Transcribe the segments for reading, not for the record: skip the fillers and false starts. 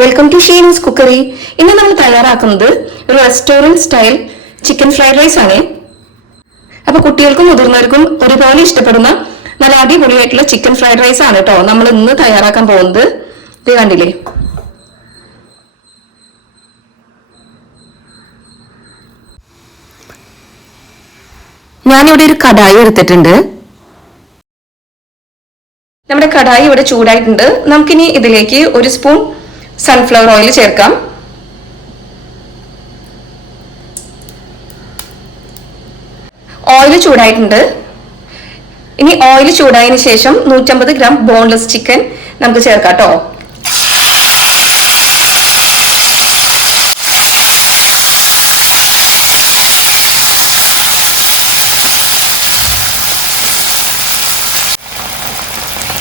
Welcome to ഷീൻസ് cookery. ഇന്ന് നമ്മൾ തയ്യാറാക്കുന്നത് ഒരു restaurant style chicken fried rice ആണ്. അപ്പൊ കുട്ടികൾക്കും മുതിർന്നവർക്കും ഒരുപോലെ ഇഷ്ടപ്പെടുന്ന നല്ല അടിപൊളിയായിട്ടുള്ള ചിക്കൻ ഫ്രൈഡ് റൈസ് ആണ് കേട്ടോ നമ്മൾ ഇന്ന് തയ്യാറാക്കാൻ പോകുന്നത്. ഇത് കണ്ടില്ലേ, ഞാനിവിടെ ഒരു കടായി എടുത്തിട്ടുണ്ട്. നമ്മുടെ കടായി ഇവിടെ ചൂടായിട്ടുണ്ട്. നമുക്കിനി ഇതിലേക്ക് ഒരു സ്പൂൺ സൺഫ്ലവർ ഓയിൽ ചേർക്കാം. ഓയിൽ ചൂടായിട്ടുണ്ട്. ഇനി ഓയിൽ ചൂടായതിനു ശേഷം 150 ഗ്രാം ബോൺലെസ് ചിക്കൻ നമുക്ക് ചേർക്കാം കേട്ടോ.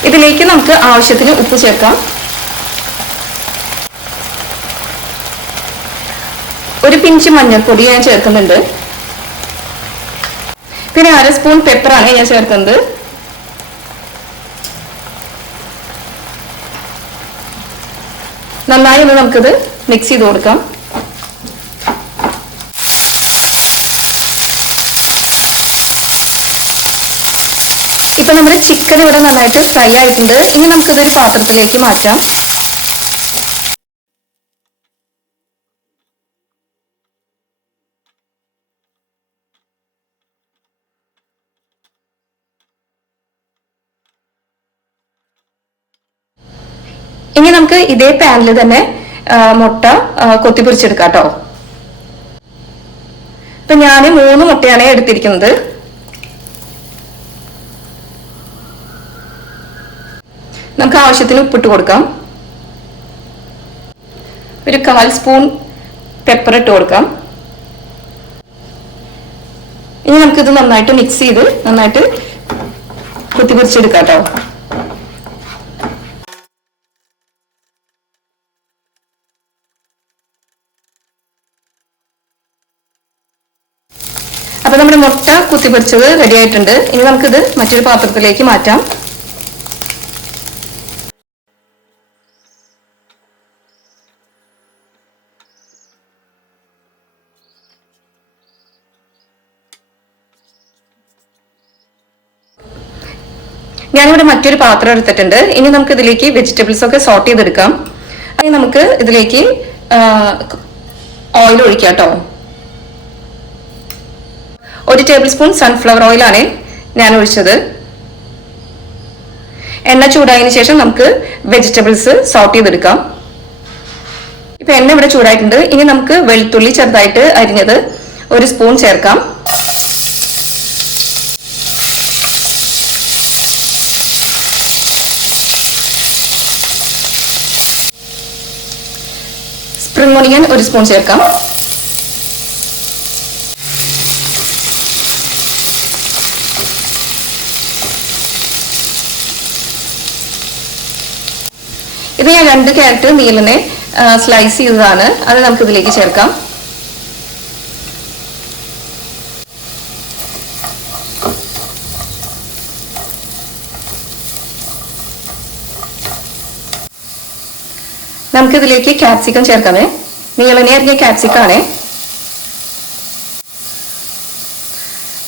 ഇതിലേക്ക് നമുക്ക് ആവശ്യത്തിന് ഉപ്പ് ചേർക്കാം. ഒരു പിഞ്ച് മഞ്ഞൾപ്പൊടി ഞാൻ ചേർക്കുന്നുണ്ട്. പിന്നെ 1/2 സ്പൂൺ പെപ്പറാണ് ഞാൻ ചേർക്കുന്നത്. നന്നായി ഒന്ന് നമുക്കിത് മിക്സ് ചെയ്ത് കൊടുക്കാം. ഇപ്പൊ നമ്മുടെ ചിക്കൻ ഇവിടെ നന്നായിട്ട് ഫ്രൈ ആയിട്ടുണ്ട്. ഇനി നമുക്കിതൊരു പാത്രത്തിലേക്ക് മാറ്റാം. ഇനി നമുക്ക് ഇതേ പാനിൽ തന്നെ മുട്ട കൊത്തിപ്പൊരിച്ചെടുക്കാം കേട്ടോ. ഇപ്പൊ ഞാൻ 3 മുട്ടയാണ് എടുത്തിരിക്കുന്നത്. നമുക്ക് ആവശ്യത്തിന് ഉപ്പിട്ട് കൊടുക്കാം. ഒരു 1/4 സ്പൂൺ പെപ്പർ ഇട്ട് കൊടുക്കാം. ഇനി നമുക്കിത് നന്നായിട്ട് മിക്സ് ചെയ്ത് നന്നായിട്ട് കൊത്തിപ്പൊരിച്ചെടുക്കാം കേട്ടോ. അപ്പൊ നമ്മുടെ മുട്ട കുത്തിപ്പൊരിച്ചത് റെഡി ആയിട്ടുണ്ട്. ഇനി നമുക്കിത് മറ്റൊരു പാത്രത്തിലേക്ക് മാറ്റാം. ഞാനിവിടെ മറ്റൊരു പാത്രം എടുത്തിട്ടുണ്ട്. ഇനി നമുക്ക് ഇതിലേക്ക് വെജിറ്റബിൾസ് ഒക്കെ സോട്ട് ചെയ്തെടുക്കാം. ഇനി നമുക്ക് ഇതിലേക്ക് ഓയിൽ ഒഴിക്കാം കേട്ടോ. 1 ടേബിൾ സ്പൂൺ സൺഫ്ലവർ ഓയിലാണ് ഞാൻ ഒഴിച്ചത്. എണ്ണ ചൂടായതിനു ശേഷം നമുക്ക് വെജിറ്റബിൾസ് സോട്ട് ചെയ്തെടുക്കാം. ഇപ്പൊ എണ്ണ ഇവിടെ ചൂടായിട്ടുണ്ട്. ഇനി നമുക്ക് വെളുത്തുള്ളി ചെറുതായിട്ട് അരിഞ്ഞത് 1 സ്പൂൺ ചേർക്കാം. സ്പ്രിംഗ് ഓണിയൻ 1 സ്പൂൺ ചേർക്കാം. ഇത് ഞാൻ 2 ക്യാരറ്റ് നീളനെ സ്ലൈസ് ചെയ്തതാണ്. അത് നമുക്ക് ഇതിലേക്ക് ചേർക്കാം. നമുക്കിതിലേക്ക് ക്യാപ്സിക്കം ചേർക്കാമേ. നീളനെ അരിഞ്ഞ ക്യാപ്സിക്കാണേ.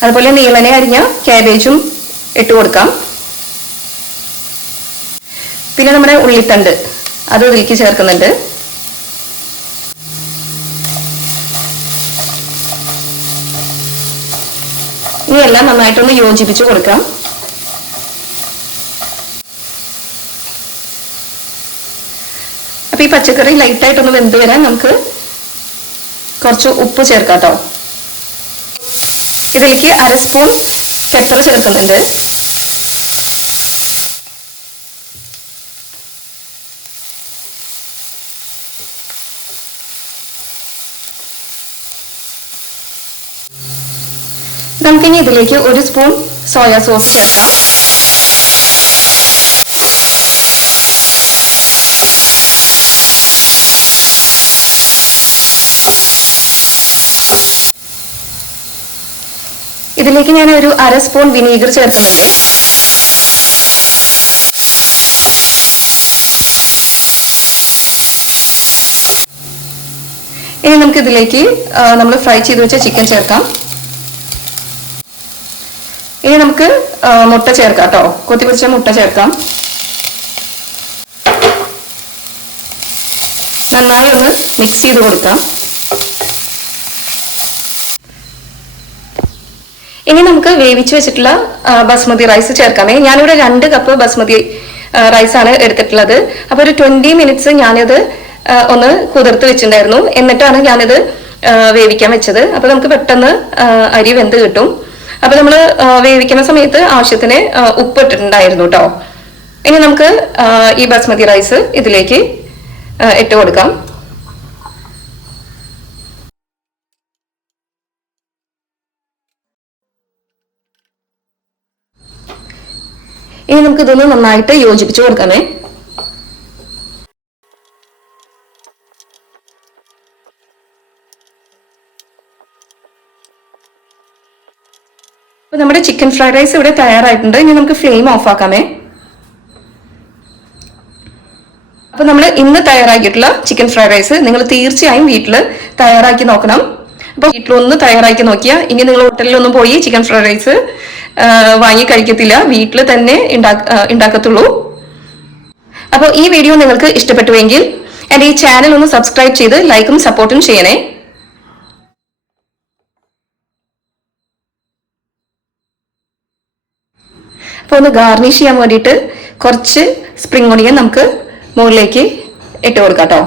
അതുപോലെ നീളനെ അരിഞ്ഞ ക്യാബേജും ഇട്ട് കൊടുക്കാം. പിന്നെ നമ്മുടെ ഉള്ളിത്തണ്ട് അത് ഇതിലേക്ക് ചേർക്കുന്നുണ്ട്. ഇനി എല്ലാം നന്നായിട്ടൊന്ന് യോജിപ്പിച്ച് കൊടുക്കാം. അപ്പൊ ഈ പച്ചക്കറി ലൈറ്റായിട്ടൊന്ന് വെന്ത് വരാൻ നമുക്ക് കുറച്ച് ഉപ്പ് ചേർക്കാം കേട്ടോ. ഇതിലേക്ക് 1/2 സ്പൂൺ പെപ്പർ ചേർക്കുന്നുണ്ട്. നമുക്കിനി ഇതിലേക്ക് 1 സ്പൂൺ സോയാ സോസ് ചേർക്കാം. ഇതിലേക്ക് ഞാൻ ഒരു 1/2 സ്പൂൺ വിനീഗർ ചേർക്കുന്നുണ്ട്. ഇനി നമുക്ക് ഇതിലേക്ക് നമ്മൾ ഫ്രൈ ചെയ്ത് വെച്ച ചിക്കൻ ചേർക്കാം. ഇനി നമുക്ക് മുട്ട ചേർക്കാം കേട്ടോ. കൊത്തിപ്പൊരിച്ച മുട്ട ചേർക്കാം. നന്നായി ഒന്ന് മിക്സ് ചെയ്ത് കൊടുക്കാം. ഇനി നമുക്ക് വേവിച്ച് വെച്ചിട്ടുള്ള ബസ്മതി റൈസ് ചേർക്കാമേ. ഞാനിവിടെ 2 കപ്പ് ബസ്മതി റൈസാണ് എടുത്തിട്ടുള്ളത്. അപ്പോൾ ഒരു 20 മിനിറ്റ്സ് ഞാനിത് ഒന്ന് കുതിർത്ത് വെച്ചിട്ടുണ്ടായിരുന്നു. എന്നിട്ടാണ് ഞാനിത് വേവിക്കാൻ വെച്ചത്. അപ്പോൾ നമുക്ക് പെട്ടെന്ന് അരി വെന്ത് കിട്ടും. അപ്പോൾ നമ്മൾ വേവിക്കുന്ന സമയത്ത് ആവശ്യത്തിന് ഉപ്പ് ഇട്ടിട്ടുണ്ടായിരുന്നു കേട്ടോ. ഇനി നമുക്ക് ഈ ബസ്മതി റൈസ് ഇതിലേക്ക് ഇട്ട് കൊടുക്കാം. ഇനി നമുക്ക് ഇതൊന്ന് നന്നായിട്ട് യോജിപ്പിച്ചു കൊടുക്കാമേ. അപ്പൊ നമ്മുടെ ചിക്കൻ ഫ്രൈഡ് റൈസ് ഇവിടെ തയ്യാറായിട്ടുണ്ട്. ഇനി നമുക്ക് ഫ്ലെയിം ഓഫ് ആക്കാമേ. അപ്പൊ നമ്മൾ ഇന്ന് തയ്യാറാക്കിയിട്ടുള്ള ചിക്കൻ ഫ്രൈഡ് റൈസ് നിങ്ങൾ തീർച്ചയായും വീട്ടിൽ തയ്യാറാക്കി നോക്കണം. അപ്പൊ വീട്ടിലൊന്ന് തയ്യാറാക്കി നോക്കിയാൽ ഇനി നിങ്ങൾ ഹോട്ടലിലൊന്നും പോയി ചിക്കൻ ഫ്രൈഡ് റൈസ് വാങ്ങി കഴിക്കത്തില്ല, വീട്ടിൽ തന്നെ ഉണ്ടാക്കത്തുള്ളൂ. അപ്പോൾ ഈ വീഡിയോ നിങ്ങൾക്ക് ഇഷ്ടപ്പെട്ടുവെങ്കിൽ എൻ്റെ ഈ ചാനൽ ഒന്ന് സബ്സ്ക്രൈബ് ചെയ്ത് ലൈക്കും സപ്പോർട്ടും ചെയ്യണേ. അപ്പോൾ ഒന്ന് ഗാർണിഷ് ചെയ്യാൻ വേണ്ടിയിട്ട് കുറച്ച് സ്പ്രിംഗ് ഓണിയൻ നമുക്ക് മുകളിലേക്ക് ഇട്ട് കൊടുക്കാം കേട്ടോ.